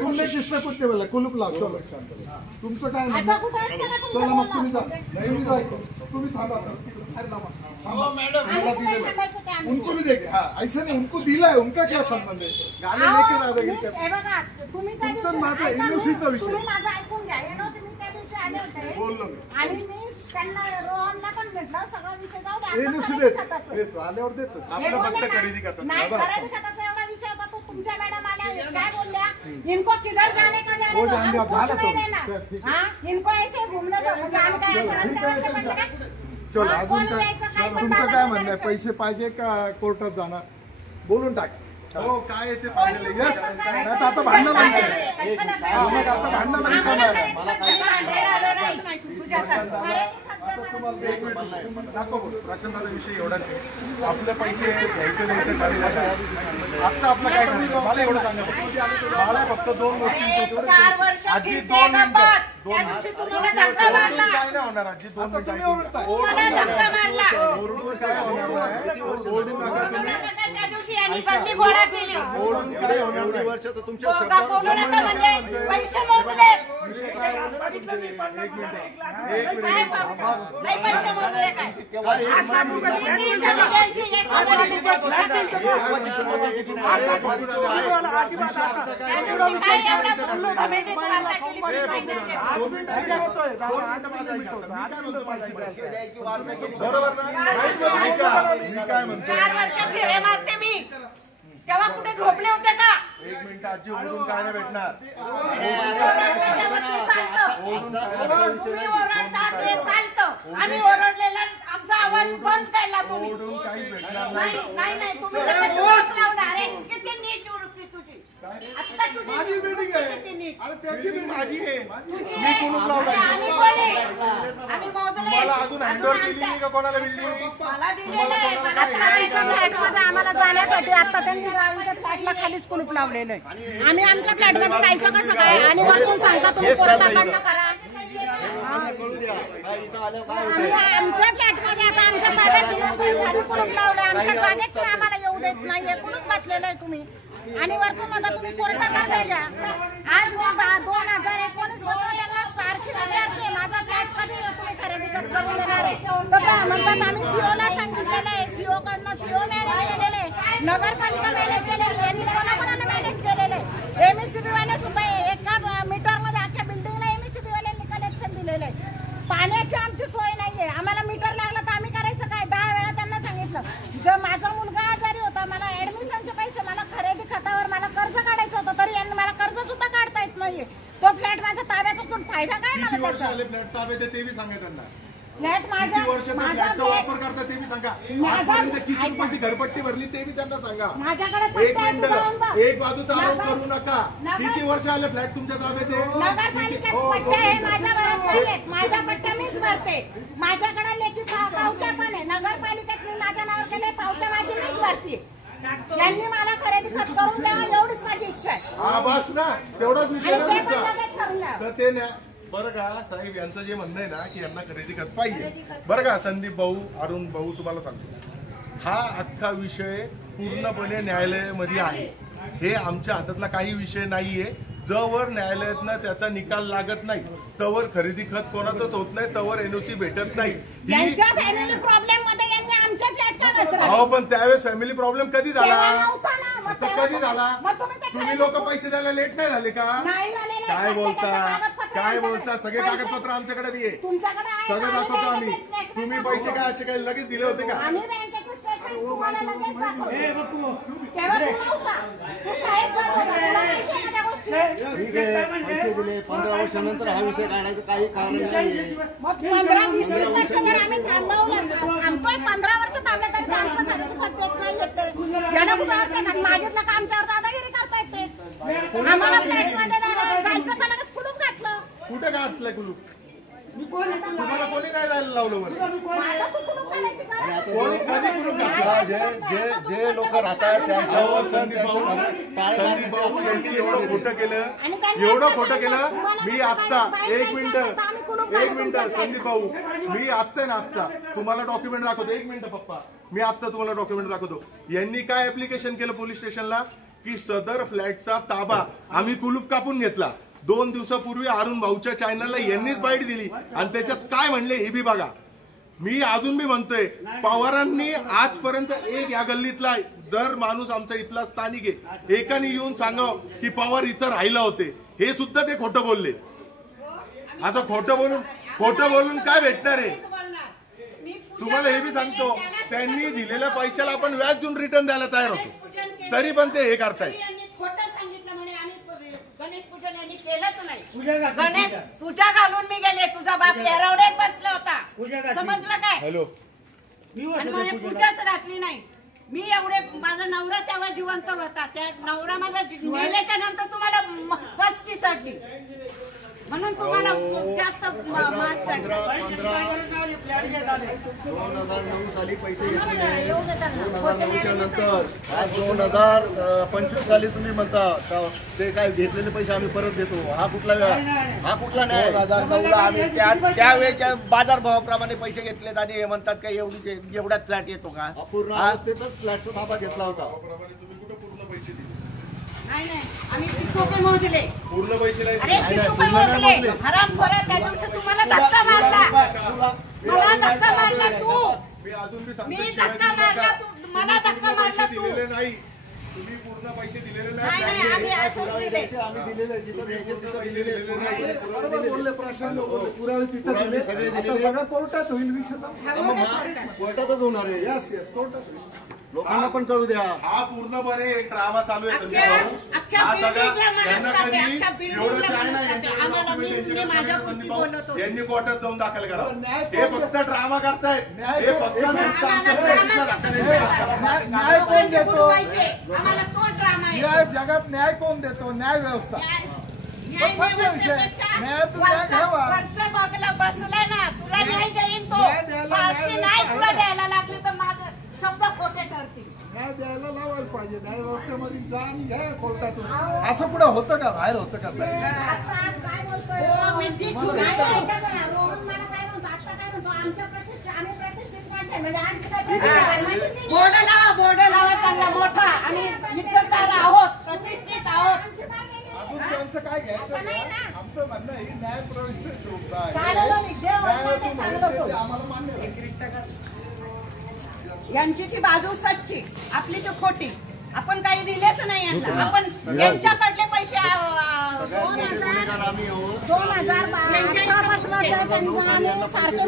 तुमने शिस्त कुठे बोला कुलूप लाव. तुमचं काय नाही. चला मग तुम्ही जा. तुम्ही थांबा. उनको भी देखे. हाँ ऐसा नहीं उनको दिला है. उनका क्या संबंध है. गाने लेके ना देंगे. तुमचं माझा एनओसीचा विषय. बोललो आणि मी त्यांना रोहनला पण भेटलं सगळा विषय जाऊ दे. एनओसी देतो आल्यावर देतो. आपलं फक्त खरेदी करतात. नाही खरेदी खताचा एवढा विषय होता. तो तुमच्या मॅडम आल्या काय बोलल्या. इनको किधर जाने का जाने दो. हाँ इनको ऐसे घूमने दो. म्हणजे आम्ही काय रस्त्यावरचे पडले का. चल अजून काय तुमचं काय म्हणणं आहे. पैसे पाहिजे का कोर्टात जाणार बोलून टाक. हो काय ते फायनल यस. आता भांडण नाही प्रशासनाचा विषय एवढाच आहे. आपले पैसे घ्यायचे नाही आता आपलं काय करायचं मला एवढं सांगा. मला फक्त दोन गोष्टी आजी 2 मिनिटं काय नाही होणार. आजी 2 मिनिटं काय होणार बरोबर ना. मी काय म्हणतो 4 वर्ष फेरे मारते मी तेव्हा कुठे झोपले होते का. 1 मिनिट आजी ओढून काय नाही भेटणार. तुम्ही ओरडतात ते चालतं. आम्ही ओरडलेला आमचा आवाज बंद केला तुम्ही. ओढून काही भेटणार नाही नाही तुम्ही लावणार आहे. किती नीच वृत्ती तुझी. आता तुझी माझी बिल्डिंग आहे. अरे त्याची बिल्डिंग माझी आहे. मी कुलूप लावला. आम्ही मोजले. मला अजून हँडओव्हर केली नाही का कोणाला बिल्डिंग. मला दिलेलं आहे. आमच्या फ्लॅटमध्ये आम्हाला जाण्यासाठी आता त्यांनी गावीच्या फ्लॅटला खालीच कुलूप लावलेलं आहे. आम्ही आमच्या फ्लॅटमध्ये जायचं कसं काय. आणि वरतून सांगता तुम्ही कोर्टाकडनं करा. आमच्या फ्लॅटमध्ये आता आमच्या ताब्यात खाली कुलूप लावलं. आमच्या जागेत आम्हाला येऊ देत नाहीये. कुलूप घातलेलं आहे तुम्ही. आणि वरतून म्हणता तुम्ही कोर्टाकडे घ्या. आज मी 2019 पासून त्यांना सारखी विचारते माझा फ्लॅट कधी तुम्ही खरेदी करून देणार आहे. तर म्हणतात आम्ही सीओला सांगितलेलं आहे. सीओ कडनं सीओ मॅनेज केलेलं आहे. नगरपालिका मॅनेज केलेली आहे. यांनी कोणाकोणाला मॅनेज केलेलं आहे. एमएससीबी वाले सुद्धा एका मीटरमध्ये अख्ख्या बिल्डिंगला एमएससीबी वाल्यांनी कलेक्शन दिलेलं आहे. पाण्याची आमची सोय नाहीये. आम्हाला मीटर लागलं तर आम्ही करायचं काय. 10 वेळा त्यांना सांगितलं. जर माझा मुलगा आजारी होता मला ऍडमिशनचे पैसे मला खरेदी खतावर मला कर्ज काढायचं होतं तरी यांनी मला कर्ज सुद्धा काढता येत नाहीये. तो फ्लॅट माझ्या ताब्यात असून फायदा काय मला त्याचा. फ्लॅट ताब्यात ते बी सांगा त्यांना. फ्लॅट माझ्या फ्लॅटचा वापर करता ते बी सांगा. आजपर्यंत किती रुपयाची घरपट्टी भरली ते बी त्यांना सांगा. माझ्याकडे 1 मिनिट एक बाजूचा आरोप करू नका. किती वर्ष आले फ्लॅट तुमच्या ताब्यात आहे. नगरपालिकेत पट्ट्या आहे माझ्या बरोबर. माझ्या पट्ट्या मीच भरते. माझ्याकडे लेखी पावत्या पण आहे. नगरपालिकेत मी माझ्या नावावर केले पावत्या माझी मीच भरते. त्यांनी मला खरेदी खत करून द्यावं एवढीच माझी इच्छा आहे. हा बस ना तेवढाच विषय ना तुमचा. तर ते बरं का साहेब यांचं जे म्हणणं आहे ना की यांना खरेदी खत पाहिजे. बरं का संदीप भाऊ अरुण भाऊ तुम्हाला सांगतो हा अख्खा विषय पूर्णपणे न्यायालयामध्ये आहे. हे आमच्या हातातला काही विषय नाहीये. जवळ न्यायालयातनं त्याचा निकाल लागत नाही तवर खरेदी खत कोणाचंच होत नाही. तवर एनओसी भेटत नाही. अहो पण त्यावेळेस फॅमिली प्रॉब्लेम कधी झाला. कधी झाला. तुम्ही लोक पैसे द्यायला लेट नाही झाले का. काय बोलता सगळे कागदपत्र आमच्याकडे बी आहे. सगळं दाखवतो आम्ही. तुम्ही पैसे काय असे काही लगेच दिले होते का. ठीक आहे पैसे दिले 15 वर्षानंतर हा विषय काढायचं काही कारण नाही. 15-20 वर्ष जर आम्ही थांबतोय 15 वर्ष थांबले तरी आमचं खरेदी खत देत नाही येते. याला कुठं अर्थ आहे. मागितलं का आमच्यावर दादागिरी करता येते. आम्हाला फ्लॅटमध्ये जायचं तर लगेच कुलूप घातलं. कुठे घातलंय कुलूप. तुम्हाला कोणी काय जायला लावलं. जे लोक राहतात त्यांच्यावर संदीप भाऊ यांनी एवढं खोटं केलं. मी आत्ता 1 मिनिट संदीप भाऊ मी आत्ता ना आत्ता तुम्हाला डॉक्युमेंट दाखवतो. 1 मिनिट पप्पा मी आता तुम्हाला डॉक्युमेंट दाखवतो. यांनी काय ऍप्लिकेशन केलं पोलीस स्टेशनला की सदर फ्लॅटचा ताबा आम्ही कुलूप कापून घेतला. 2 दिवसापूर्वी अरुण भाऊच्या चॅनलला यांनीच बाईट दिली आणि त्याच्यात काय म्हणले हे बी बघा. मी अजून बी म्हणतोय पवारांनी आजपर्यंत एक या गल्लीतला दर माणूस आमचा इथला स्थानिक आहे एकाने येऊन सांगावं की पवार इथं राहिला होते, हे सुद्धा ते खोटं बोलले. असं खोटं बोलून काय भेटणार आहे. तुम्हाला हे बी सांगतो त्यांनी दिलेल्या पैशाला आपण व्याज देऊन रिटर्न द्यायला तयार होतो, तरी पण ते हे करतायत. गणेश पूजन यांनी केलंच नाही. गणेश पूजा घालून मी गेले, तुझा बाप येरवड्यात बसला होता, समजलं काय. हॅलो आणि म्हणे पूजाच घातली नाही. मी एवढे माझा नवरा तेव्हा जिवंत होता, त्या नवरा माझा गेल्याच्या नंतर तुम्हाला पस्ती चढली म्हणून तुम्हाला जास्त मात चढली. 2009 साली पैसे घेतले, 2009च्या नंतर आज 2025 साली तुम्ही म्हणता का ते काय घेतलेले पैसे आम्ही परत देतो. हा कुठला न्याय. 2009ला आम्ही त्यावेळेच्या बाजारभावाप्रमाणे पैसे घेतलेत आणि हे म्हणतात का एवढ्यात फ्लॅट येतो का. अपूर्ण अवस्थेतच फ्लॅटचा ताबा घेतला होता. तुम्ही कुठं पूर्ण पैसे दिले. नाही आम्ही चिचोके मोजले, पूर्ण पैसे नाही अरे चिचोके मोजले. हरामखोर त्या दिवशी तुम्हाला धक्का मारला, मला धक्का मारला तू. मी अजून बी मी धक्का मारला तू, मला धक्का मारला तू. दिलेले नाही, तुम्ही पूर्ण पैसे दिलेले नाही नाही. आम्ही असंच दिले. आम्ही दिलेले जिथं द्यायचे तिथं दिलेले. बरोबर बोलले, प्रश्न पुरावे तिथे पुरावे दिले. सगळे आता दिलेले. सगळं कोर्टात होईल विषय. कोर्टातच होणार आहे. यस कोर्टात होईल. लोकांना पण कळू द्या. हा पूर्णपणे एक ड्रामा चालू आहे संजय भाऊ. अख्ख्या हा सगळा बिल्डिंगला माणूस यांना कापे, कधी अख्ख्या एवढं बिल्डिंगला आहे ना, माणूस यांच्याकडे कापे. आम्हाला document, मी यांच्याकडे माझ्या सगळं पुरती संदीप भाऊ, बोलत होते. यांनी कोर्टात जाऊन दाखल करावं. न्याय हे फक्त ड्रामा करतायत. न्याय हे फक्त नुसतं आमच्याकडे इथलं दाखल न्याय कोण देतो. आम्हाला तो ड्रामा आहे. न्याय जगात न्याय कोण देतो. न्याय व्यवस्था. न्याय तू न्याय घ्यावा. बसलाय ना, तुला न्याय देईन तो. न्याय द्यायला फाशी न्याय नाही तुला आहे. द्यायला लागली तर माझे शब्द खोटे ठरतील. न्याय द्यायला लावायला पाहिजे. न्याय व्यवस्थेमध्ये जा आणि घ्या कोर्टातून. असं कुठं होतं का, बाहेर होतं का साहेब. काय बोलतोय? हो, मिठी छुरी. रोहन मला काय म्हणतो, आता काय म्हणतो, आमच्या प्रतिष्ठा आम्ही प्रतिष्ठित माणसं आहे, म्हणजे आमची काय प्रतिष्ठा. बोर्ड लावा चांगला मोठा. आणि इज्जतदार आहोत, प्रतिष्ठित आहोत. अजून त्यांचं काय घ्यायचं नाही का? ना. आमचं म्हणणं ही न्याय प्रविष्ट लोक आहे. चालेल नाही, जे न्यायातून चांगलं होईल ते सोड. आम्हाला मान्य आहे. यांची ती बाजू सच्ची, आपली ती खोटी. आपण काही दिलेच नाही यांना. आपण यांच्याकडले पैसे 2000 आम्ही आहोत. 2012 पासून त्यांनी सारखे